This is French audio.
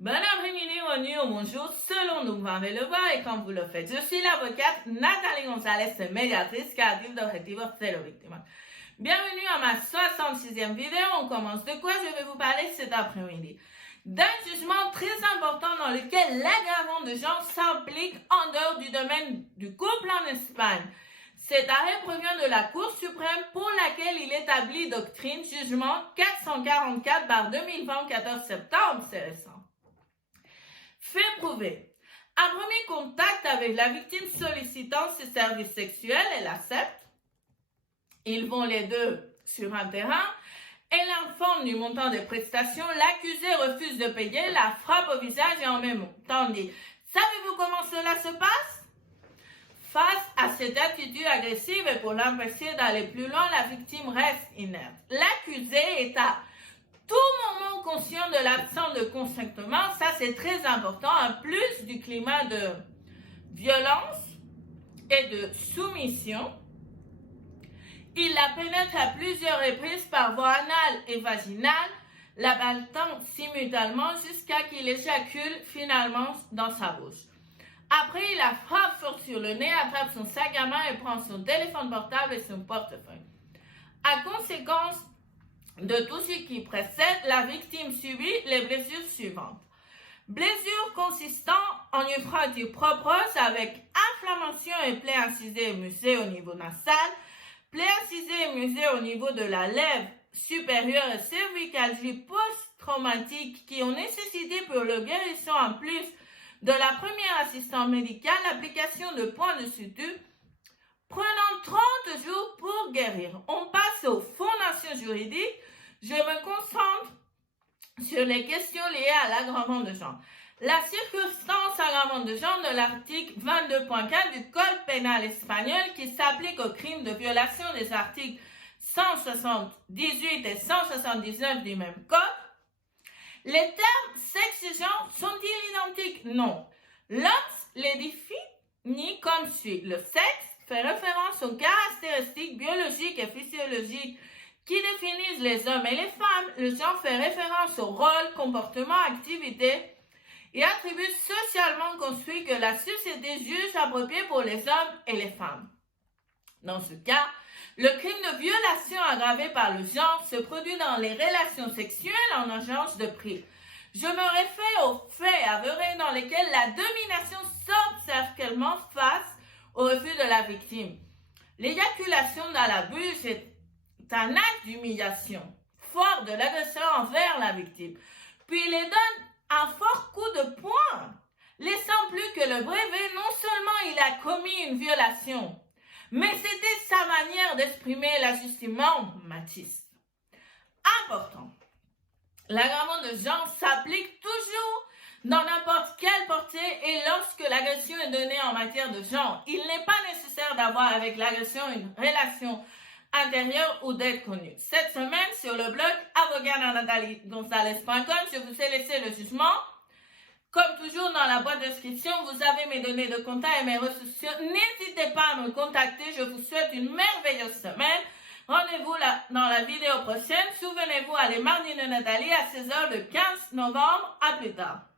Bon après-midi, bonne ou bonjour, selon nous vous avez le voir et quand vous le faites. Je suis l'avocate Nathalie Gonzalez, médiatrice créative d'Objectif Cero Victime. Bienvenue à ma 66e vidéo. On commence. De quoi je vais vous parler cet après-midi? D'un jugement très important dans lequel l'aggravant de genre s'implique en dehors du domaine du couple en Espagne. Cet arrêt provient de la Cour suprême pour laquelle il établit doctrine jugement 444/2020, 14 septembre, c'est récent. Fait prouvé. Un premier contact avec la victime sollicitant ses services sexuels, elle accepte. Ils vont les deux sur un terrain. Elle informe du montant des prestations. L'accusé refuse de payer, la frappe au visage et en même temps dit « Savez-vous comment cela se passe ?» Face à cette attitude agressive et pour l'empêcher d'aller plus loin, la victime reste inerte. L'accusé est à tout moment conscient de l'absence de consentement, ça c'est très important, en plus du climat de violence et de soumission. Il la pénètre à plusieurs reprises par voie anale et vaginale, la battant simultanément jusqu'à qu'il éjacule finalement dans sa bouche. Après, il la frappe fort sur le nez, attrape son sac à main et prend son téléphone portable et son portefeuille. À conséquence de tout ce qui précède, la victime subit les blessures suivantes. Blessures consistant en une fracture propreuse avec inflammation et plaie incisée et musée au niveau nasal, plaie incisée et musée au niveau de la lèvre supérieure et cervicalgie post-traumatique qui ont nécessité pour le guérison en plus de la première assistance médicale, l'application de points de suture prenant 30 jours pour guérir. On passe aux fondations juridiques. Je me concentre sur les questions liées à l'aggravant de genre. La circonstance aggravante de genre de l'article 22.4 du Code pénal espagnol qui s'applique aux crimes de violation des articles 178 et 179 du même Code. Les termes sexe et genre sont-ils identiques? Non. L'Obs les définit comme suit. Le sexe fait référence aux caractéristiques biologiques et physiologiques qui définissent les hommes et les femmes. Le genre fait référence au rôle, comportement, activité et attributs socialement construits que la société juge appropriés pour les hommes et les femmes. Dans ce cas, le crime de violation aggravé par le genre se produit dans les relations sexuelles en agence de prix. Je me réfère aux faits avérés dans lesquels la domination s'observe clairement face au refus de la victime. L'éjaculation dans la bouche est un acte d'humiliation fort de l'agresseur envers la victime. Puis il lui donne un fort coup de poing, laissant plus que le brevet. Non seulement il a commis une violation, mais c'était sa manière d'exprimer l'ajustement Matisse. Important. L'aggravant de genre s'applique toujours dans n'importe quelle portée et lorsque l'agression est donnée en matière de genre. Il n'est pas nécessaire d'avoir avec l'agression une relation intérieure ou d'être connu. Cette semaine, sur le blog avocatanathaliegonzalez.com, je vous ai laissé le jugement. Comme toujours, dans la boîte de description, vous avez mes données de contact et mes réseaux sociaux. N'hésitez pas à me contacter. Je vous souhaite une merveilleuse semaine. Rendez-vous dans la vidéo prochaine. Souvenez-vous, allez mardi de Nathalie à 16h le 15 novembre. À plus tard.